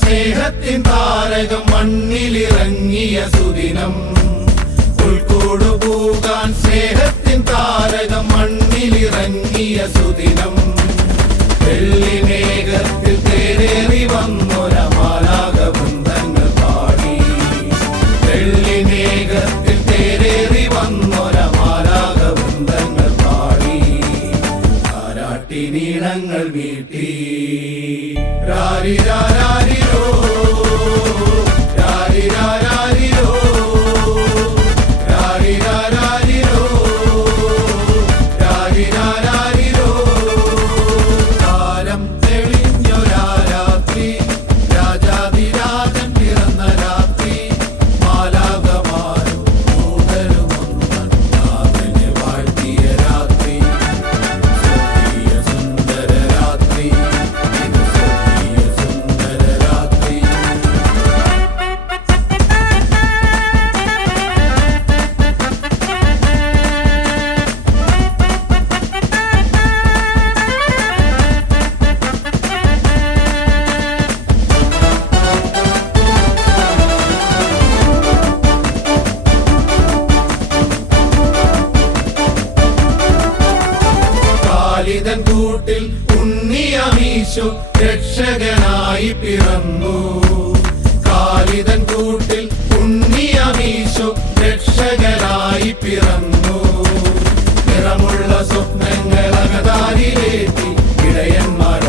സ്നേഹത്തിൻ താരകം മണ്ണിലിറങ്ങിയ സുദിനം. ഉൾക്കൂടു പൂകാൻ സ്നേഹത്തിൻ താരകം മണ്ണിലിറങ്ങിയ സുദിനം. വെള്ളിമേഘത്തിൽ തേരേറി വന്നൊര മാലാഖ വൃന്ദങ്ങൾ പാടി. വെള്ളിമേഘത്തിൽ തേരേറി വന്നൊര മാലാഖ വൃന്ദങ്ങൾ പാടി. നീളങ്ങൾ വീട്ടി. രാരിരാരിരോ രാരിരാരിരോ രാരിരാരിരോ രാരിരാരിരോ. കാലം തെളിഞ്ഞൊരാ രാത്രി, രാജാതിരാജൻ പിറന്ന രാത്രി. മാലാഖമാരും ദൂതരുമൊന്നാഥനെ വാഴ്ത്തിയ രാത്രി. ിതൻ കൂട്ടിൽ ഉണ്ണിയമീശോ രക്ഷകനായി പിറന്നു. കാലിതൻ കൂട്ടിൽ ഉണ്ണിയമീശോ രക്ഷകനായി പിറന്നു. നിറമുള്ള സ്വപ്നങ്ങൾ അകതാരിലേറ്റി ഇടയന്മാർ